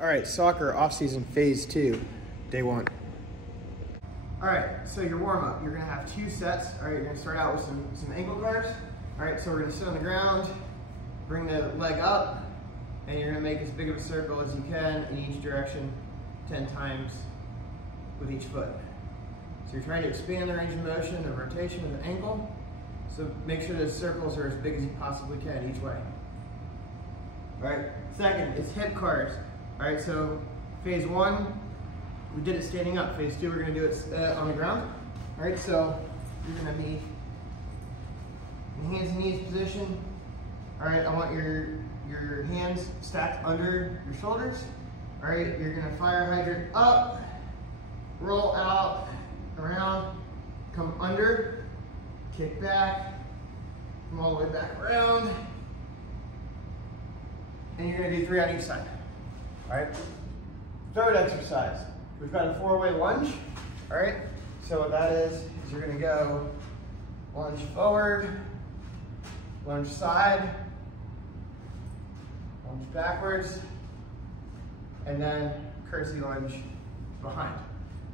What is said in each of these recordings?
All right, soccer off-season phase 2, day 1. All right, so your warm-up, you're gonna have 2 sets. All right, you're gonna start out with some ankle CARs. All right, so we're gonna sit on the ground, bring the leg up, and you're gonna make as big of a circle as you can in each direction 10 times with each foot. So you're trying to expand the range of motion, the rotation of the ankle. So make sure those circles are as big as you possibly can each way. All right, second is hip CARs. All right, so phase 1, we did it standing up. Phase 2, we're gonna do it on the ground. All right, so you're gonna be in hands and knees position. All right, I want your hands stacked under your shoulders. All right, you're gonna fire hydrant up, roll out, around, come under, kick back, come all the way back around, and you're gonna do 3 on each side. All right, third exercise, we've got a 4-way lunge. All right, so what that is you're gonna go lunge forward, lunge side, lunge backwards, and then curtsy lunge behind.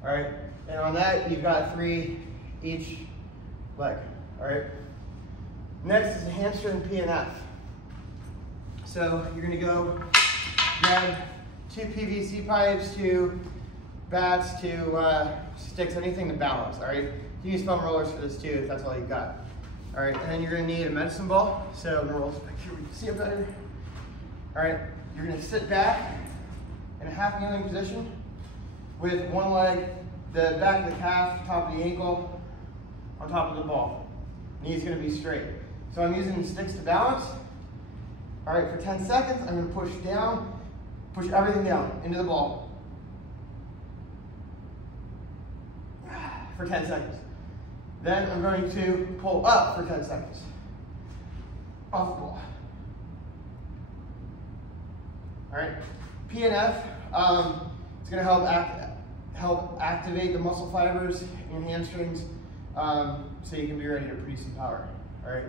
All right, and on that you've got 3 each leg. All right, next is a hamstring PNF. So you're gonna go grab 2 PVC pipes, 2 bats, 2 sticks, anything to balance. All right, you can use foam rollers for this too if that's all you've got. All right, and then you're gonna need a medicine ball. So I'm gonna roll this back here, we can see it better. All right, you're gonna sit back in a half kneeling position with one leg, the back of the calf, top of the ankle, on top of the ball. Knee's gonna be straight. So I'm using the sticks to balance. All right, for 10 seconds, I'm gonna push down, push everything down into the ball. For 10 seconds. Then I'm going to pull up for 10 seconds. Off the ball. All right, PNF, it's gonna help activate the muscle fibers in your hamstrings so you can be ready to produce some power. All right,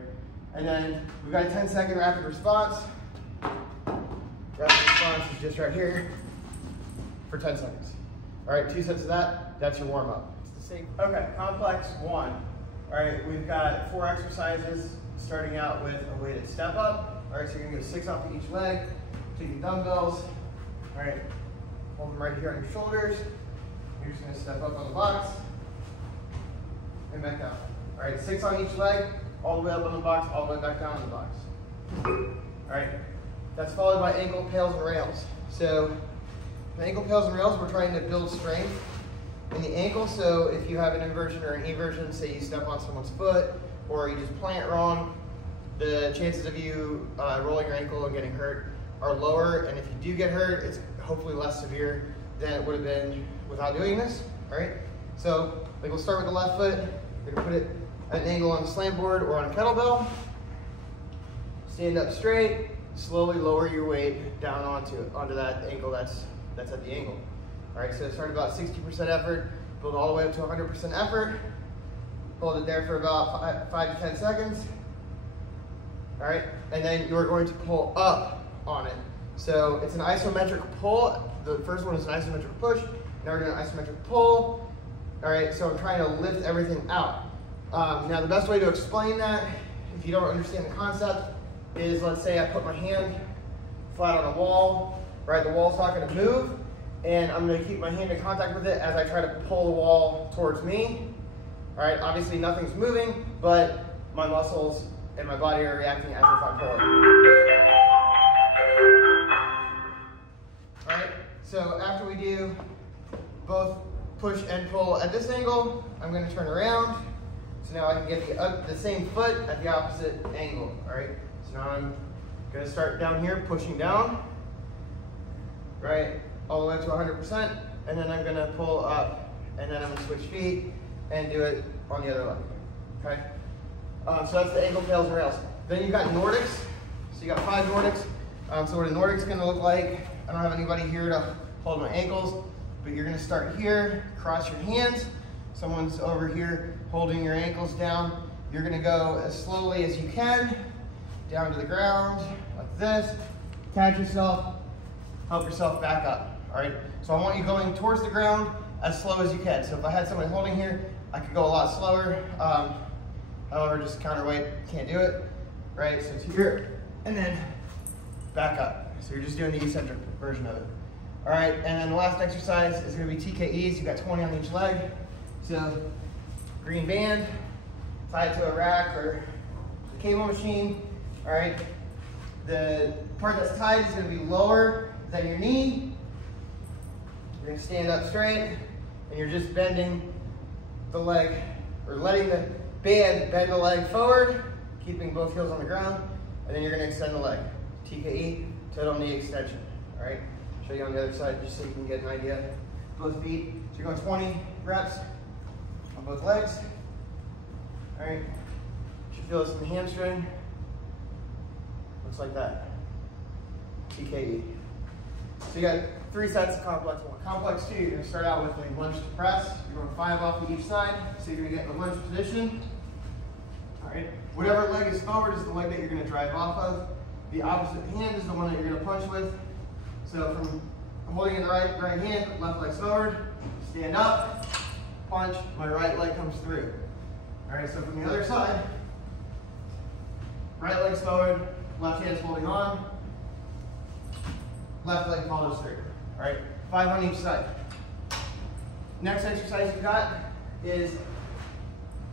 and then we've got a 10-second rapid response. Rapid response is just right here for 10 seconds. All right, 2 sets of that, that's your warm up. It's the same. Okay, complex 1. All right, we've got 4 exercises starting out with a weighted step up. All right, so you're gonna go 6 off of each leg, take your dumbbells. All right, hold them right here on your shoulders. You're just gonna step up on the box and back down. All right, 6 on each leg, all the way up on the box, all the way back down on the box. All right, that's followed by ankle pails and rails. So the ankle pails and rails, we're trying to build strength in the ankle. So if you have an inversion or an eversion, say you step on someone's foot or you just plant wrong, the chances of you rolling your ankle and getting hurt are lower. And if you do get hurt, it's hopefully less severe than it would have been without doing this. All right, so like we'll start with the left foot. We're gonna put it at an angle on the slam board or on a kettlebell. Stand up straight, slowly lower your weight down onto that ankle that's at the angle. All right, so start about 60% effort, build all the way up to 100% effort. Hold it there for about 5 to 10 seconds. All right, and then you're going to pull up on it. So it's an isometric pull. The first one is an isometric push. Now we're doing an isometric pull. All right, so I'm trying to lift everything out. Now the best way to explain that, if you don't understand the concept, is let's say I put my hand flat on a wall, right? The wall's not gonna move, and I'm gonna keep my hand in contact with it as I try to pull the wall towards me. All right, obviously nothing's moving, but my muscles and my body are reacting as if I pull it. All right, so after we do both push and pull at this angle, I'm gonna turn around. So now I can get the same foot at the opposite angle, all right? So now I'm gonna start down here, pushing down, right? All the way up to 100%, and then I'm gonna pull up, and then I'm gonna switch feet and do it on the other leg, okay? So that's the ankle pails and rails. Then you've got Nordics. So you got 5 Nordics. So what a Nordic's gonna look like, I don't have anybody here to hold my ankles, but you're gonna start here, cross your hands. Someone's over here holding your ankles down. You're gonna go as slowly as you can, down to the ground, like this. Catch yourself, help yourself back up, all right? So I want you going towards the ground as slow as you can. So if I had someone holding here, I could go a lot slower. However, just counterweight, can't do it, right? So it's here, and then back up. So you're just doing the eccentric version of it. All right, and then the last exercise is gonna be TKEs. You got 20 on each leg. So green band, tie it to a rack or a cable machine, all right? The part that's tied is gonna be lower than your knee. You're gonna stand up straight, and you're just bending the leg, or letting the band bend the leg forward, keeping both heels on the ground, and then you're gonna extend the leg. TKE, total knee extension, all right? Show you on the other side just so you can get an idea. Both feet. So you're going 20 reps on both legs. All right. You should feel this in the hamstring. Looks like that. TKE. So you got 3 sets of complex 1. Complex 2, you're going to start out with a lunge to press. You're going 5 off of each side. So you're going to get in the lunge position. All right. Whatever leg is forward is the leg that you're going to drive off of. The opposite hand is the one that you're going to punch with. So from holding in the right hand, left leg's forward, stand up, punch, my right leg comes through. All right, so from the other side, right leg's forward, left hand's holding on, left leg follows through. All right, 5 on each side. Next exercise you've got is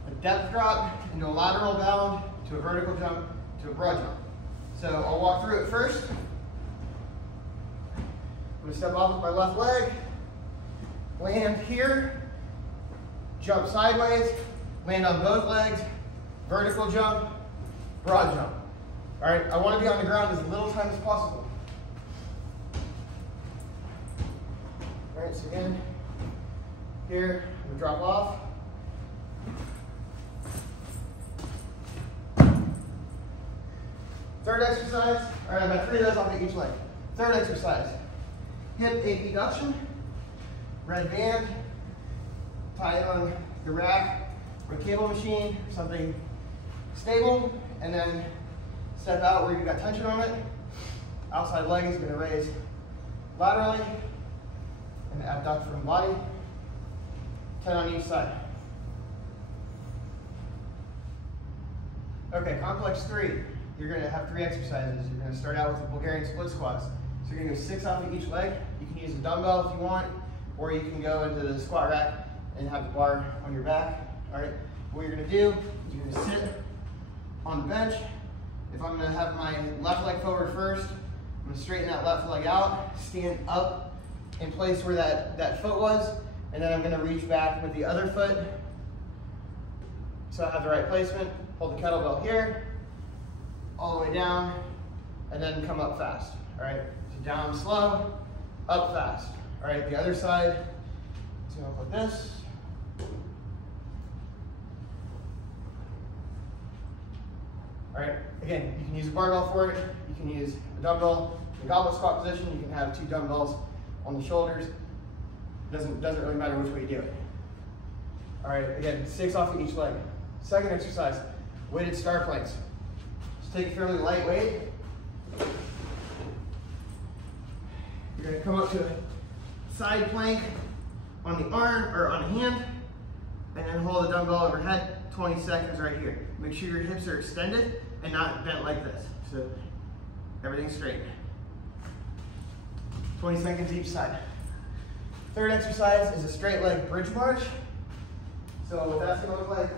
a depth drop into a lateral bound to a vertical jump to a broad jump. So I'll walk through it first. I'm going to step off with my left leg, land here, jump sideways, land on both legs, vertical jump, broad jump. All right, I want to be on the ground as little time as possible. All right, so again, here, I'm going to drop off. Third exercise, all right, I've got 3 of those off of each leg. Third exercise. Hip ABduction, red band, tie it on the rack or cable machine, something stable, and then step out where you've got tension on it. Outside leg is going to raise laterally and abduct from body. 10 on each side. Okay, complex 3. You're going to have 3 exercises. You're going to start out with the Bulgarian Split Squats. So you're going to go 6 off of each leg. You can use a dumbbell if you want, or you can go into the squat rack and have the bar on your back. All right. What you're going to do is you're going to sit on the bench. If I'm going to have my left leg forward first, I'm going to straighten that left leg out, stand up in place where that foot was, and then I'm going to reach back with the other foot so I have the right placement. Hold the kettlebell here, all the way down, and then come up fast. All right. Down slow, up fast. All right, the other side, it's gonna look like this. All right, again, you can use a barbell for it. You can use a dumbbell. In the goblet squat position, you can have 2 dumbbells on the shoulders. Doesn't really matter which way you do it. All right, again, 6 off of each leg. Second exercise, weighted star planks. Just take a fairly light weight. You're going to come up to a side plank on the arm or on a hand, and then hold the dumbbell overhead 20 seconds right here. Make sure your hips are extended and not bent like this. So everything's straight. 20 seconds each side. Third exercise is a straight leg bridge march. So what that's going to look like,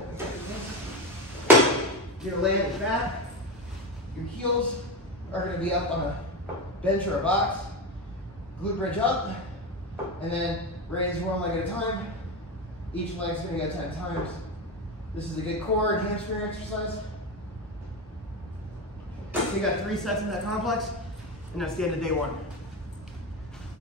you're going to lay on your back. Your heels are going to be up on a bench or a box. Glute bridge up, and then raise 1 leg at a time. Each leg's going to go 10 times. This is a good core and hamstring exercise. So you got 3 sets in that complex, and that's the end of day 1.